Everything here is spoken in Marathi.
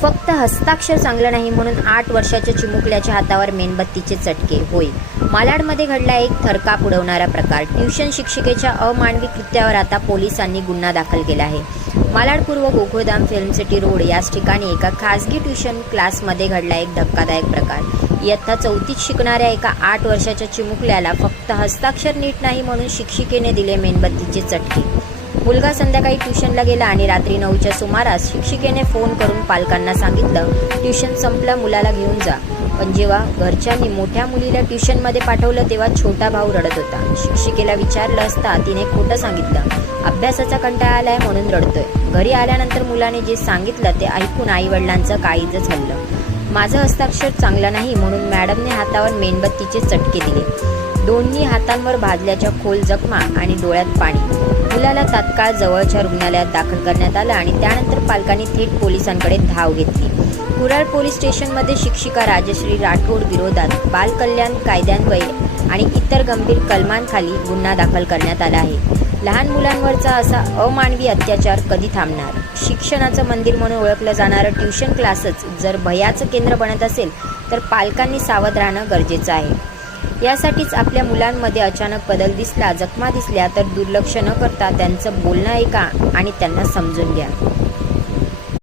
फक्त हस्ताक्षर चांगलं नाही म्हणून 8 वर्षाच्या चिमुकल्याच्या हातावर मेणबत्तीचे चटके. होय, मालाडमध्ये घडला एक थरकाप उडवणारा प्रकार. ट्युशन शिक्षिकेच्या अमानवी कृत्यावर आता पोलिसांनी गुन्हा दाखल केला आहे. मालाड पूर्व गोकुळधाम फिल्म सिटी रोड याच ठिकाणी एका खासगी ट्युशन क्लासमध्ये घडला एक धक्कादायक प्रकार. इयत्ता 4थीत शिकणाऱ्या एका 8 वर्षाच्या चिमुकल्याला फक्त हस्ताक्षर नीट नाही म्हणून शिक्षिकेने दिले मेणबत्तीचे चटके. मुलगा संध्याकाळी ट्युशनला गेला आणि रात्री 9च्या सुमारास शिक्षिकेने फोन करून पालकांना सांगितलं, ट्युशन संपलं, मुलाला घेऊन जा. पण जेव्हा घरच्यांनी मोठ्या मुलीला ट्युशनमध्ये पाठवलं तेव्हा छोटा भाऊ रडत होता. शिक्षिकेला विचारलं असता तिने खोटं सांगितलं, अभ्यासाचा कंटाळा आलाय म्हणून रडतोय. घरी आल्यानंतर मुलाने जे सांगितलं ते ऐकून आईवडिलांचं काळीजच हललं. माझं हस्ताक्षर चांगलं नाही म्हणून मॅडमने हातावर मेणबत्तीचे चटके दिले. दोन्ही हातांवर भाजल्याच्या खोल जखमा आणि डोळ्यात पाणी. मुलाला तात्काळ जवळच्या रुग्णालयात दाखल करण्यात आलं आणि त्यानंतर पालकांनी थेट पोलिसांकडे धाव घेतली. कुडाळ पोलीस स्टेशनमध्ये शिक्षिका राजश्री राठोड विरोधात बालकल्याण कायद्यान्वये आणि इतर गंभीर कलमांखाली गुन्हा दाखल करण्यात आला आहे. लहान मुलांवरचा असा अमानवी अत्याचार कधी थांबणार? शिक्षणाचं मंदिर म्हणून ओळखलं जाणारं ट्युशन क्लासच जर भयाचं केंद्र बनत असेल तर पालकांनी सावध राहणं गरजेचं आहे. यासाठीच आपल्या मुलांमध्ये अचानक बदल दिसला, जखमा दिसल्या तर दुर्लक्ष न करता त्यांचं बोलणं ऐका आणि त्यांना समजून घ्या.